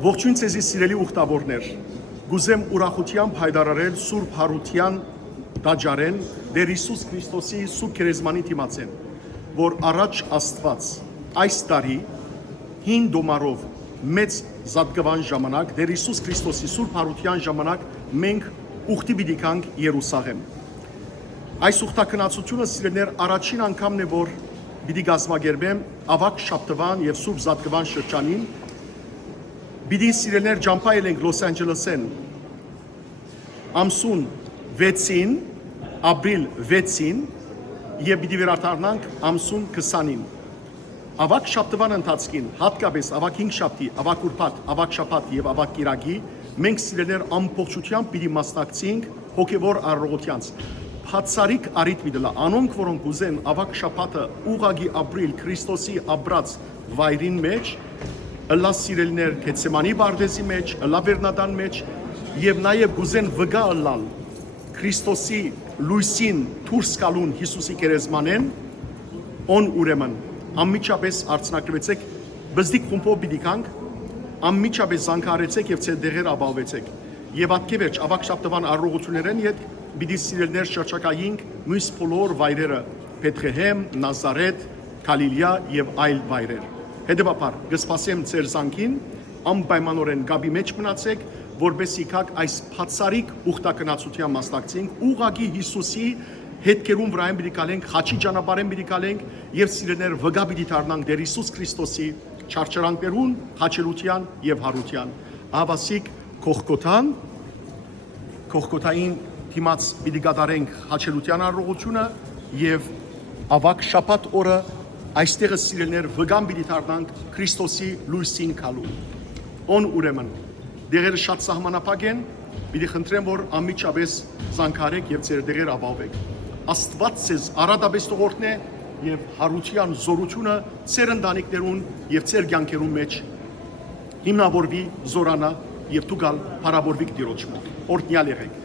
Ողջույն ցեզի սիրելի ուխտավորներ, գուզեմ ուրախությամբ հայտարարել Սուրբ Հարության դաջարեն Տեր Հիսուս Քրիստոսի Սուրբ Քերեզմանի դիմացեն, որ առաջ Աստված այս տարի հին դոմարով մեծ զատկվան ժամանակ Տեր Հիսուս Քրիստոսի Սուրբ Հարության ժամանակ մենք ուխտի պիտի գանք Երուսաղեմ։ Այս ուխտակնացությունը սիրելիներ առաջին անգամն է, որ պիտի գազմագերբեմ ավակ շաբթվան եւ Սուրբ Զատկվան շրջանին։ Պիտի սիրելիներ ջամփայել ենք Լոս Անջելեսեն ամսուն 6-ին, ապրիլ 6-ին եւ պիտի վերադառնանք ամսուն 20-ին։ Ավակ շաբթվան ընթացքին, հատկապես ավակ 5 շաբթի, ավակ ուրբաթ, ավակ շաբաթ եւ ավակ կիրակի մենք սիրելիներ ամբողջությամբ պիտի մասնակցենք հոգեվոր առողջությանց։ Բացարիք արիթ միտլա անոնք որոնք ուզեն ավակ շաբաթը ուղագի ապրիլ Քրիստոսի ապրած վայրին մեջ ըլլա սիրելիներ Գեթսեմանի բարձի մեջ, ըլլա Վերնադան մեջ եւ նաեւ գուզեն վգա ըլլալ Քրիստոսի լույսին դուրս գալուն Հիսուսի քերեզմանեն on ուրեմն ամիջապես արցնակրվեցեք բզդիկ խումբով պիտի կանք ամիջապես զանգարեցեք եւ ցեր դեղեր ապահովեցեք եւ ատկե վերջ ավակ շաբթվան առողջություններեն իդ պիտի սիրելիներ շրջակայինք մյուս բոլոր վայրերը Բեթլեհեմ, Նազարեթ, Գալիլեա եւ այլ վայրեր։ Հետևաբար կսպասեմ ձեր զանգին, անպայմանորեն գաբի մեջ մնացեք, որբեսի կաք այս բացարիք ուխտակնացության մասնակցենք, ուղագի Հիսուսի հետքերուն վրայեն պիտի գալենք, խաչի ճանապարհեն պիտի գալենք եւ սիրելիներ վգա պիտի դառնանք Տեր Հիսուս Քրիստոսի չարչարանքներուն, հաճելության եւ հարության։ Ահավասիկ Կողկոթային դիմաց պիտի կատարենք հաճելության առողջությունը եւ ավակ շաբաթ օրը այստեղը սիրելիներ վգան պիտի դառնանք Քրիստոսի լույսին գալու։ On ուրեմն դեղերը շատ սահմանափակ են, պիտի խնդրեմ որ ամիջապես զանգարեք եւ ձեր դեղերը ապահովեք։ Աստված ձեզ արադաբես տողորտն է եւ հարության զորությունը ձեր ընտանիքներուն եւ ձեր կյանքերուն մեջ հիմնավորվի զորանա եւ դուք գալ հարաբորվիկ Տիրոջ մոտ։ Օրհնյալ եղեք։